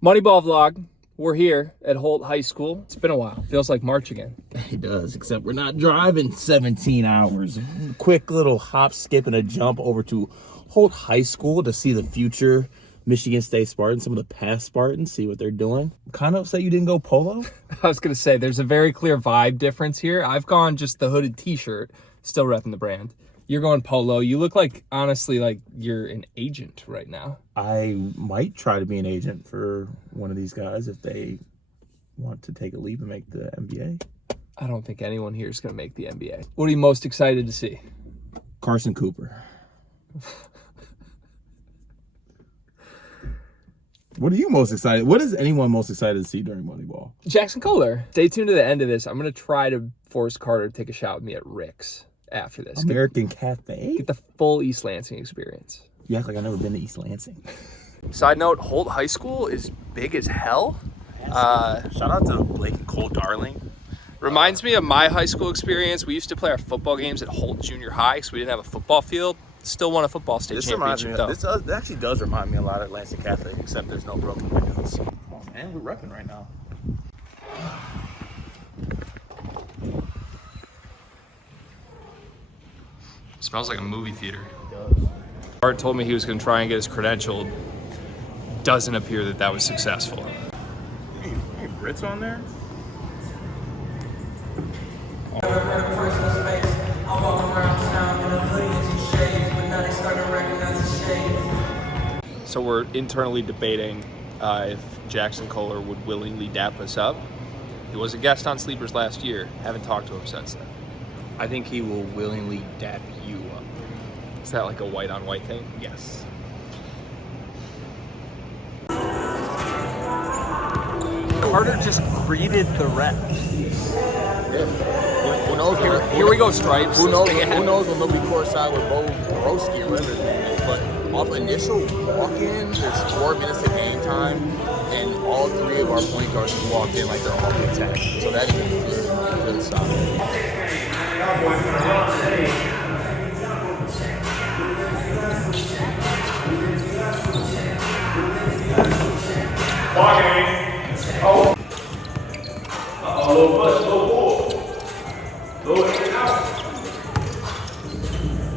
Moneyball vlog. We're here at Holt High School. It's been a while. Feels like March again. It does, except we're not driving 17 hours. Quick little hop, skip, and a jump over to Holt High School to see the future Michigan State Spartans, some of the past Spartans, see what they're doing. Kind of upset you didn't go polo? I was going to say, there's a very clear vibe difference here. I've gone just the hooded t-shirt, still repping the brand. You're going polo. You look like, honestly, like you're an agent right now. I might try to be an agent for one of these guys if they want to take a leap and make the NBA. I don't think anyone here is going to make the NBA. What are you most excited to see? Carson Cooper. What are you most excited? What is anyone most excited to see during Moneyball? Jackson Kohler. Stay tuned to the end of this. I'm going to try to force Carter to take a shot with me at Rick's after this. American Cafe? Get the full East Lansing experience. You act like I've never been to East Lansing. Side note, Holt High School is big as hell. Shout out to Blake and Cole Darling. Reminds me of my high school experience. We used to play our football games at Holt Junior High because we didn't have a football field. Still won a football state championship, though. This actually does remind me a lot of Lansing Catholic, except there's no broken windows. Come on, man, we're repping right now. Smells like a movie theater. It does. Art told me he was going to try and get his credentialed. Doesn't appear that that was successful. Hey, Brits on there? So we're internally debating if Jackson Kohler would willingly dap us up. He was a guest on Sleepers last year. Haven't talked to him since then. I think he will willingly dap you up. Is that like a white on white thing? Yes. Carter just greeted the ref. Yeah. Who knows? Here we go, Stripes. Who knows when they'll be courtside with Bo Broski or whatever his name is. But off initial walk-in, there's 4 minutes of game time, and all 3 of our point guards just walked in like they're all the attack. So that is a good sign. Oh. Uh-oh, little push, little pull. Little in and out.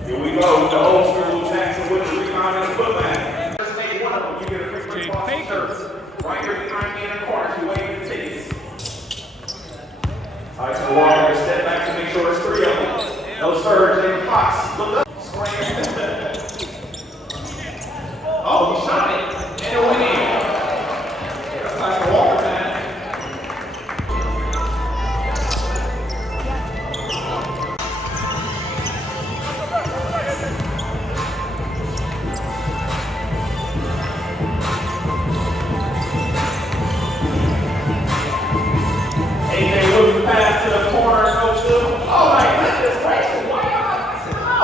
Here we go with the old school Jackson with the rebound and the putback. First take one of them, you get a quick response to third. Right here behind me in the corner, you wave the tickets. All right, so Walker, step back to make sure it's 3 of them. No surge, Jaden Fox. Look up. Oh, he shot it. And it went in. That's like a Walker, man. Pass to the corner, goes to, oh my goodness gracious, why not? No!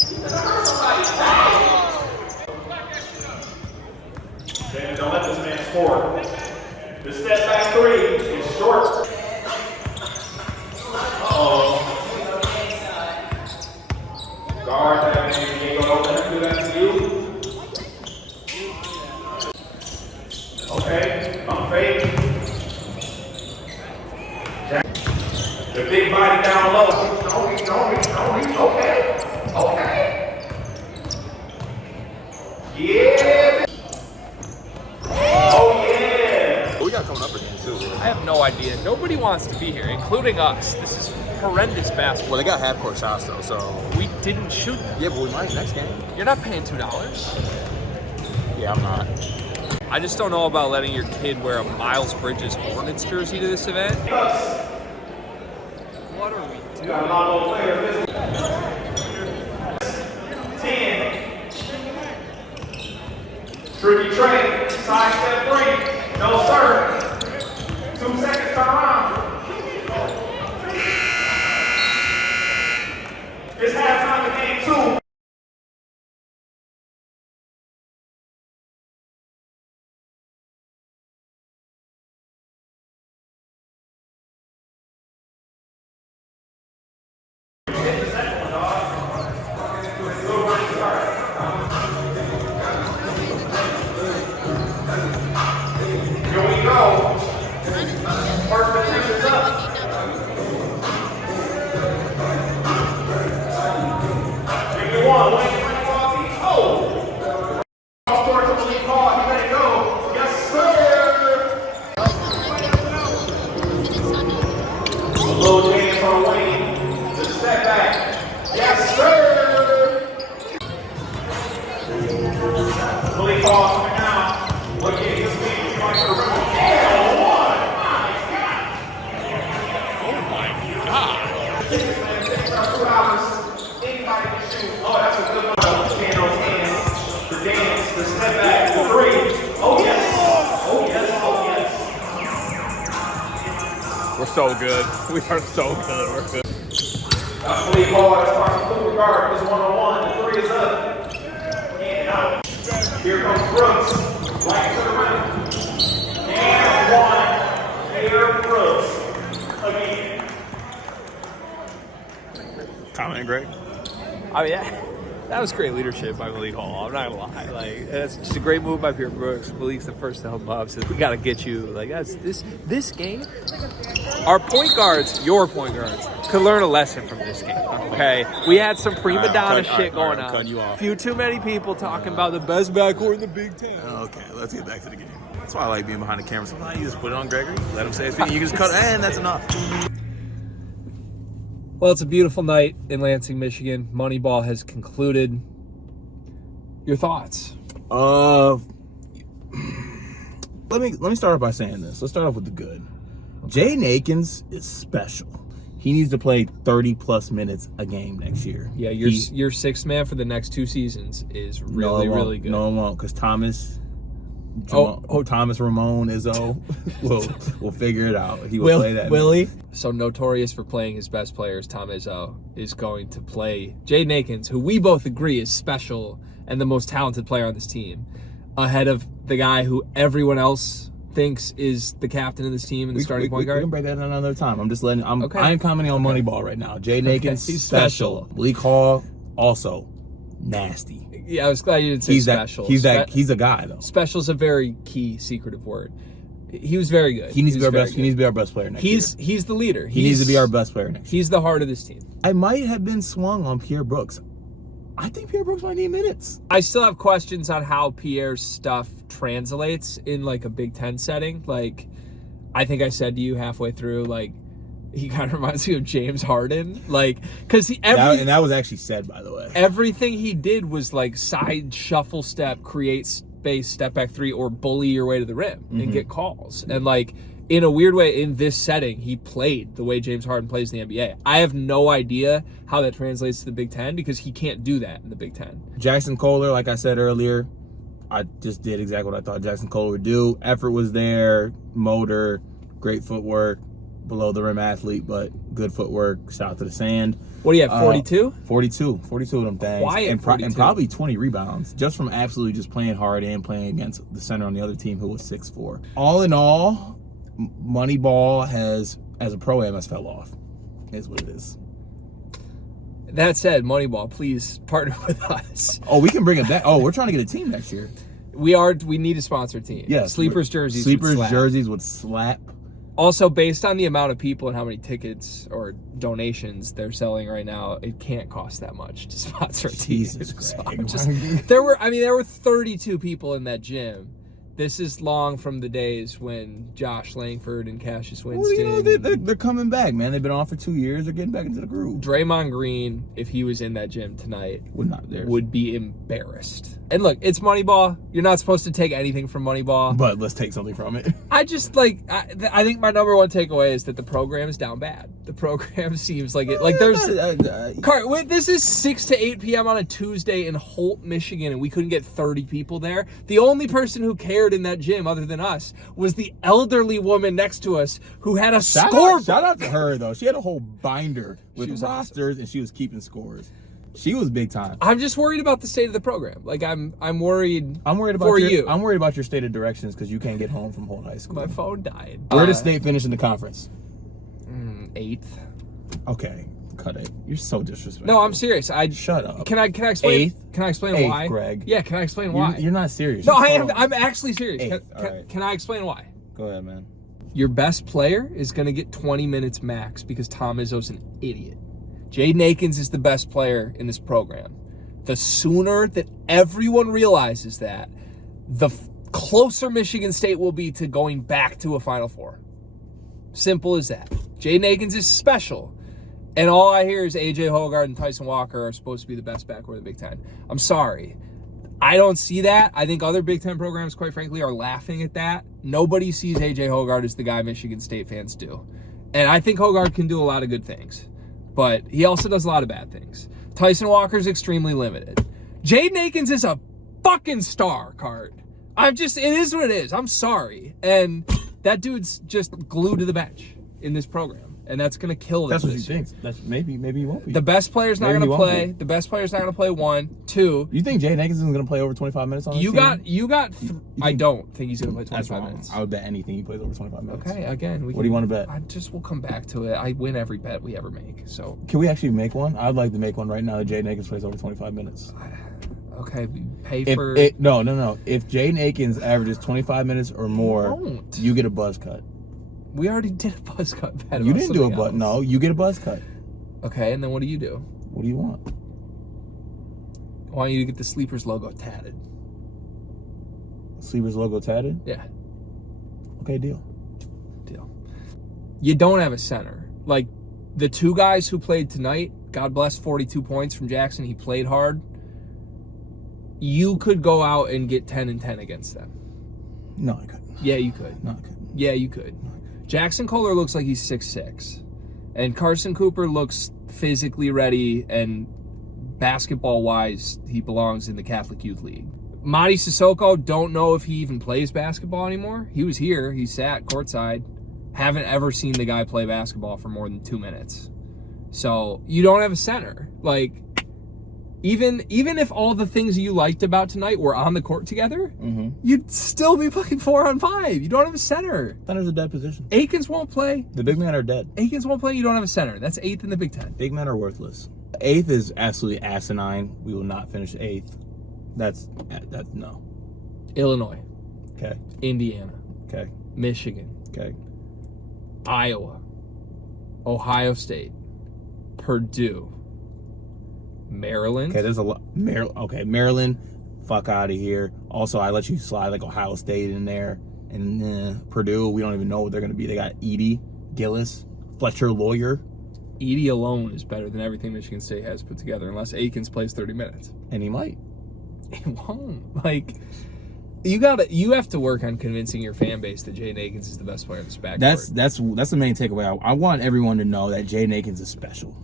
He's gonna hurt somebody. Jaden, don't let this man score. The step back 3 is short. Uh-oh. Guard that man, you ain't gonna let him do that to you. Okay, I'm fake. The big body down low. Okay. Yeah. Oh, yeah. What we got coming up again, too? I have no idea. Nobody wants to be here, including us. This is horrendous basketball. Well, they got half-court shots, though, so... We didn't shoot them. Yeah, but we might next game. You're not paying $2. Yeah, I'm not. I just don't know about letting your kid wear a Miles Bridges Hornets jersey to this event. What are we doing? Got a lot of players. 10. Tricky Trey, side step 3. No sir. 2 seconds, turn around. It's halftime of game 2. so good. We are so good. We're good. That's Malik Hall at Sparks guard. It's 1-on-1. The 3 is up. And out. Here comes Brooks. Right to the rim. And 1. Taylor Brooks. Again. Comment, Greg. I mean, that was great leadership by Malik Hall. I'm not gonna lie. Like, that's just a great move by Pierre Brooks. Malik's the first to help him up. Says, we gotta get you. Like, that's this game. Our point guards, your point guards, could learn a lesson from this game. Okay, we had some prima donna shit going on. Few too many people talking about the best backcourt in the Big Ten. Okay, let's get back to the game. That's why I like being behind the camera. Sometimes you just put it on Gregory, let him say his thing. You can just cut, and that's enough. Well, it's a beautiful night in Lansing, Michigan. Moneyball has concluded. Your thoughts? Let me start off by saying this. Let's start off with the good. Jaden Akins is special. He needs to play 30-plus minutes a game next year. Yeah, your sixth man for the next 2 seasons is really good. No, it won't, because Thomas Ramon Izzo will figure it out. He will play that. Willie, so notorious for playing his best players, Tom Izzo, is going to play Jaden Akins, who we both agree is special and the most talented player on this team, ahead of the guy who everyone else thinks is the captain of this team and the starting point guard. We can break that another time. I'm just letting. I am commenting on Moneyball right now. Jaden Akins, he's special. Malik Hall, also nasty. Yeah, I was glad you didn't say special. He's a guy though. Special's a very key secretive word. He was very good. He needs to be our best. He needs to be our best player next year. He's the leader. He needs to be our best player next year. He's the heart of this team. I might have been swung on Pierre Brooks. I think Pierre Brooks might need minutes. I still have questions on how Pierre's stuff translates in like a Big Ten setting. Like, I think I said to you halfway through, like, he kind of reminds me of James Harden. Like, because and that was actually said, by the way. Everything he did was like side shuffle step, create space, step back 3, or bully your way to the rim and get calls. And like, in a weird way, in this setting, he played the way James Harden plays in the NBA. I have no idea how that translates to the Big Ten because he can't do that in the Big Ten. Jackson Kohler, like I said earlier, I just did exactly what I thought Jackson Kohler would do. Effort was there, motor, great footwork, below the rim athlete, but good footwork, shot to the sand. What do you have, 42? 42 of them things. Quiet, and probably 20 rebounds, just from absolutely just playing hard and playing against the center on the other team who was 6'4". All in all, Moneyball has, as a pro-am, has fell off, is what it is. That said, Moneyball, please partner with us. Oh, we can bring it back. Oh, we're trying to get a team next year. We need a sponsor team. Yeah, Sleepers jerseys. Jerseys would slap. Also, based on the amount of people and how many tickets or donations they're selling right now, it can't cost that much to sponsor a team. Jesus Christ. There were 32 people in that gym. This is long from the days when Josh Langford and Cassius Winston. Well, you know, they're coming back, man. They've been on for 2 years. They're getting back into the groove. Draymond Green, if he was in that gym tonight, would be embarrassed. And look, it's Moneyball. You're not supposed to take anything from Moneyball. But let's take something from it. I just I think my number one takeaway is that the program is down bad. The program seems like it. Like there's this is 6 to 8 p.m. on a Tuesday in Holt, Michigan, and we couldn't get 30 people there. The only person who cared in that gym other than us was the elderly woman next to us who had a scoreboard. Shout out to her though. She had a whole binder with rosters and she was keeping scores. She was big time. I'm just worried about the state of the program. Like I'm worried. I'm worried about you. I'm worried about your state of directions because you can't get home from Holt High School. My phone died. Where does State finish in the conference? 8th. Okay, cut it. You're so disrespectful. No, I'm serious. Shut up. Can I explain? 8th? Can I explain 8th, why? Greg. Yeah, can I explain why? You're not serious. No, I am. I'm actually serious. 8th. Can I explain why? Go ahead, man. Your best player is going to get 20 minutes max because Tom Izzo's an idiot. Jaden Akins is the best player in this program. The sooner that everyone realizes that, the closer Michigan State will be to going back to a Final Four. Simple as that. Jaden Akins is special. And all I hear is A.J. Hoggard and Tyson Walker are supposed to be the best backcourt in the Big Ten. I'm sorry. I don't see that. I think other Big Ten programs, quite frankly, are laughing at that. Nobody sees A.J. Hoggard as the guy Michigan State fans do. And I think Hoggard can do a lot of good things. But he also does a lot of bad things. Tyson Walker's extremely limited. Jaden Akins is a fucking star, Cart. It is what it is. I'm sorry. And that dude's just glued to the bench. in this program, and that's going to kill them. That's what he thinks. That's maybe he won't be. The best player's not Maybe going he to won't play. be. The best player's not going to play. 1, 2. You think Jaden Akins is going to play over 25 minutes on this team? I don't think he's going to play That's 25 wrong. minutes. I would bet anything he plays over 25 minutes. Okay, again, What do you want to bet? we'll come back to it. I win every bet we ever make. So Can we actually make one? I'd like to make one right now that Jaden Akins plays over 25 minutes. okay, we pay If for no. If Jaden Akins averages 25 minutes or more, won't. you get a buzz cut. We already did a buzz cut bet. You about didn't do a something buzz. else. No, you get a buzz cut. Okay, and then what do you do? What do you want? I want you to get the Sleepers logo tatted. Sleepers logo tatted? Yeah, Okay, deal. deal. You don't have a center. Like, the 2 guys who played tonight, God bless, 42 points from Jackson. He played hard. You could go out and get 10 and 10 against them. No, I couldn't. Yeah, you could. No, I couldn't. Yeah, you could. Jackson Kohler looks like he's 6'6". And Carson Cooper looks physically ready, and basketball-wise, he belongs in the Catholic Youth League. Madi Sissoko, don't know if he even plays basketball anymore. He was here. He sat courtside. Haven't ever seen the guy play basketball for more than 2 minutes. So you don't have a center. Like, even if all the things you liked about tonight were on the court together, you'd still be playing 4-on-5. You don't have a center. Center's a dead position. Akins won't play. The big men are dead. Akins won't play. You don't have a center. That's 8th in the Big Ten. Big men are worthless. 8th is absolutely asinine. We will not finish 8th. That's no. Illinois, Okay. Indiana, Okay. Michigan, Okay. Iowa, Ohio State, Purdue, Maryland. Okay, there's a lot. Maryland, fuck out of here. Also, I let you slide like Ohio State in there. And Purdue, we don't even know what they're going to be. They got Edie, Gillis, Fletcher Lawyer. Edie alone is better than everything Michigan State has put together, unless Akins plays 30 minutes. And he might. It won't. Like, you have to work on convincing your fan base that Jaden Akins is the best player in this backcourt. That's the main takeaway. I want everyone to know that Jaden Akins is special.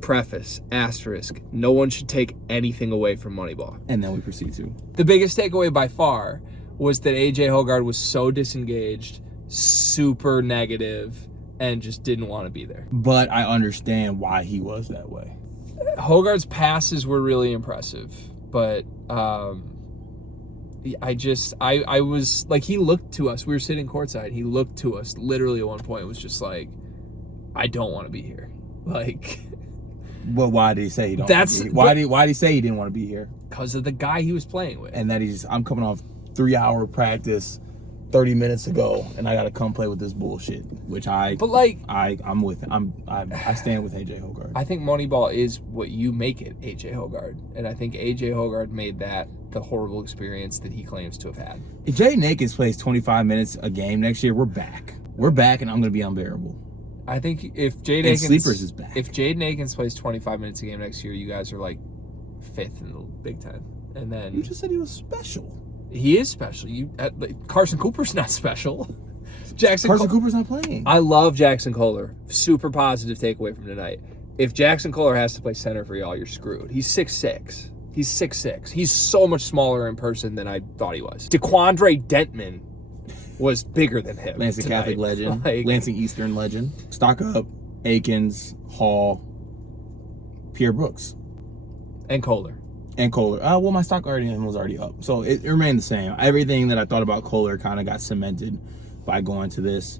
Preface, asterisk, no one should take anything away from Moneyball. And then we proceed to. The biggest takeaway by far was that A.J. Hoggard was so disengaged, super negative, and just didn't want to be there. But I understand why he was that way. Hoggard's passes were really impressive, but I was like, he looked to us. We were sitting courtside. He looked to us literally at one point. It was just like, I don't want to be here. Like, But why did he say he don't? Why did he say he didn't want to be here? because of the guy he was playing with. And that I'm coming off 3-hour practice 30 minutes ago, and I got to come play with this bullshit. Which I'm with. I stand with AJ Hoggard. I think Moneyball is what you make it, AJ Hoggard, and I think AJ Hoggard made that the horrible experience that he claims to have had. If Jaden Akins plays 25 minutes a game next year, we're back. We're back, and I'm going to be unbearable. I think if Jaden And Akins Sleepers is back. If Jaden Akins plays 25 minutes a game next year, you guys are like 5th in the Big Ten, and then You just said he was special. he is special. Carson Cooper's not special. Carson Cooper's not playing. I love Jackson Kohler. Super positive takeaway from tonight. If Jackson Kohler has to play center for y'all, you're screwed. He's 6'6". He's 6'6". He's so much smaller in person than I thought he was. DeQuandre Dentman was bigger than him. Lansing tonight. Catholic legend. Like, Lansing Eastern legend. Stock up, Akins, Hall, Pierre Brooks. and Kohler. And Kohler. Well, my stock was already up. So it remained the same. Everything that I thought about Kohler kind of got cemented by going to this.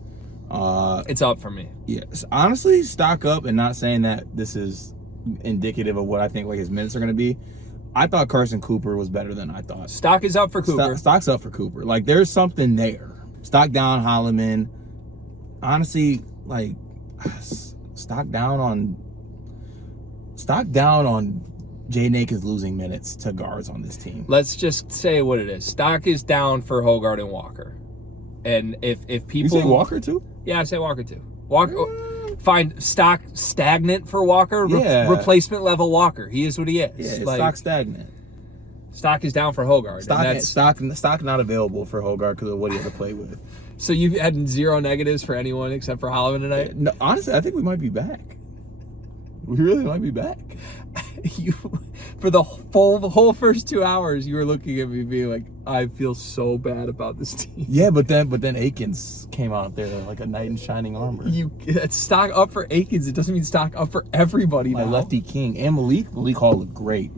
It's up for me. Yes. Honestly, stock up, and not saying that this is indicative of what I think like his minutes are going to be. I thought Carson Cooper was better than I thought. Stock is up for Cooper. Stock's up for Cooper. Like, there's something there. Stock down Holloman. Honestly, like, stock down on Jaden Akins losing minutes to guards on this team. Let's just say what it is. Stock is down for Hoggard and Walker. And if people... You say Walker too? Yeah, I say Walker too. Walker... Find stock stagnant for Walker. Yeah. Replacement level Walker. He is what he is. Yeah, Like, stock stagnant. Stock is down for Hoggard. Stock not available for Hoggard because of what he had to play with. So you had 0 negatives for anyone except for Holloman tonight? No, honestly, I think we might be back. We really might be back. For the whole first 2 hours, you were looking at me being like, I feel so bad about this team. Yeah, but then Akins came out there like a knight in shining armor. That's stock up for Akins. It doesn't mean stock up for everybody My now. lefty king and Malik Hall looked great.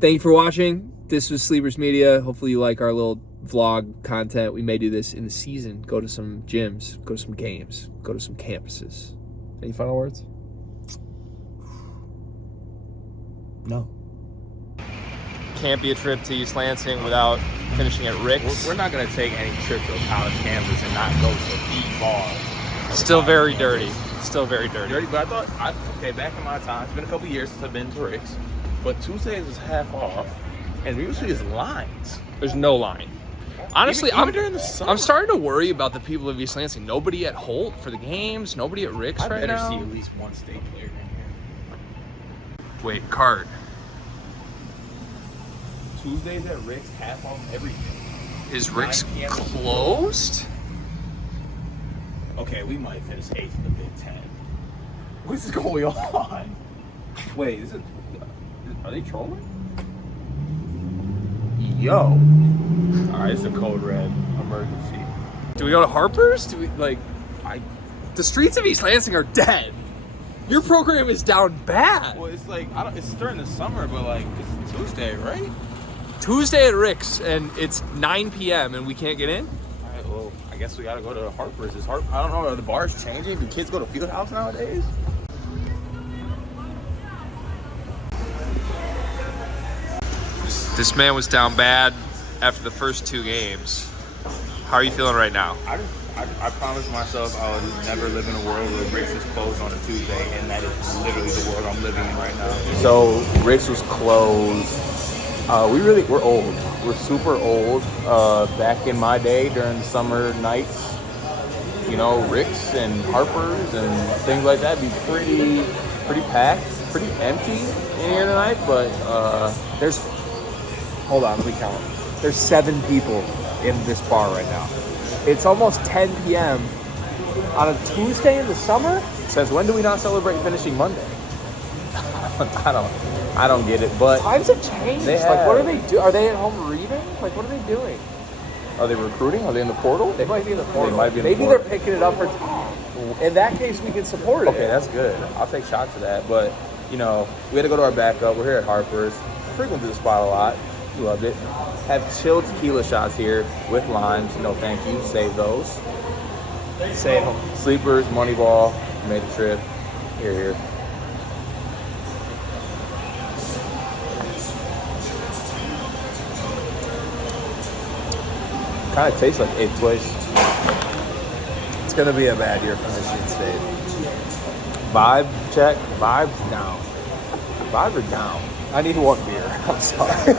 Thank you for watching. This was Sleepers Media. Hopefully you like our little vlog content. We may do this in the season. Go to some gyms, go to some games, go to some campuses. Any final words? No. Can't be a trip to East Lansing without finishing at Rick's. We're not going to take any trip to a college campus and not go to the bar. Still very dirty. Still very dirty. Dirty, but I thought, okay, back in my time, it's been a couple years since I've been to Rick's, but Tuesdays is half off, and usually it's lines. There's no line. Honestly, Even during the summer. I'm starting to worry about the people of East Lansing. Nobody at Holt for the games. Nobody at Rick's I right better now. see at least one state player in here. Wait, card. Tuesdays at Rick's, half off everything. Is Rick's 9 p.m. closed? Okay, we might finish 8th in the Big Ten. What is going on? Wait, are they trolling? Yo. All right, it's a code red emergency. Do we go to Harper's? Do we the streets of East Lansing are dead. Your program is down bad. Well, it's like it's during the summer, but like it's Tuesday, right? Tuesday at Rick's, and it's 9 p.m. and we can't get in? All right, well, I guess we gotta go to Harper's. I don't know, are the bars changing? Do kids go to Fieldhouse nowadays? This man was down bad after the first 2 games. How are you feeling right now? I promised myself I would never live in a world where Rick's is closed on a Tuesday, and that is literally the world I'm living in right now. So Rick's was closed. We're old. We're super old. Back in my day, during the summer nights, you know, Rick's and Harper's and things like that be pretty packed, pretty empty in here tonight. But Hold on, let me count. There's 7 people in this bar right now. It's almost 10 p.m. on a Tuesday in the summer? since when do we not celebrate finishing Monday? I don't get it. But Times have changed. They Like, what are have. they do? Are they at home reading? Like, what are they doing? are they recruiting? Are they in the portal? They might be in the portal. might be in the Maybe portal. they're picking it up for Tom. In that case, we can support it. Okay, that's good. I'll take shots of that. But, you know, we had to go to our backup. We're here at Harper's. Frequented the spot a lot. We loved it. Have chilled tequila shots here with limes. No, thank you. Save those. Save them. Sleepers, Moneyball, made the trip. Here. Kind of tastes like 8th place. It's going to be a bad year for Michigan State. Vibe check. Vibes down. Vibes are down. I need one beer. I'm sorry.